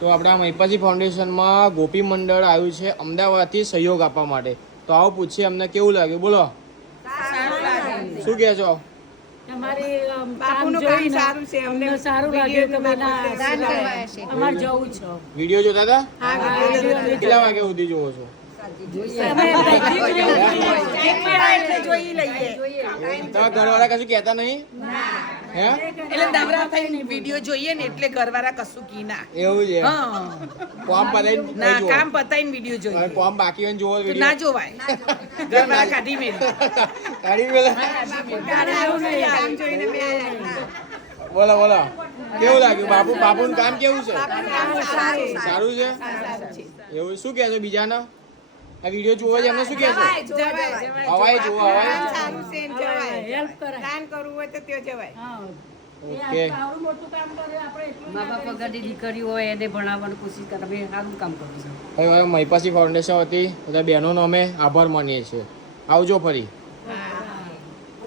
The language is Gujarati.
તો આપણા મહિપાજી ફાઉન્ડેશનમાં ગોપી મંડળ આવ્યું છે અમદાવાદથી સહયોગ આપવા માટે. તો આવો પૂછીએ અમને કેવું લાગ્યું, બોલો શું કહે છો? અમારી બાપુનું કામ સારું છે, અમને સારું લાગ્યું કે અમારે જવું છે. વિડીયો જોતા હતા? કેટલા વાગ્યા સુધી જોવો છો? ઘરવાળા કશું કહેતા નહીં? એટલે નવરા થઈને વિડીયો જોઈએ ને એટલે ઘરવાળા કશું કી ના. એવું છે? કામ પતાઈને ના, કામ પતાઈને વિડીયો જોઈએ. કામ બાકી હોય જોવો તો ના જોવાય. ઘરવાળા કાઢી મેલ. કાઢી મેલે. બોલો બોલો કેવું લાગ્યું? બાપુનું કામ કેવું છે? સારું છે. એવું શું કહે છો બીજાના? આ વિડીયો જોવા છે એમને શું કહે છો? હવાય જોવો, હવાય દાન કરવું હોય તો ત્યાં જવાય. ઓકે. મા બાપ વગરની દીકરી હોય એને ભણાવવાની કોશિશ કરે, અમે સારું કામ કરીશું. હવે મહિપાજી ફાઉન્ડેશન વતી બધા બહેનોનો અમે આભાર માનીએ છીએ. આવજો ફરી.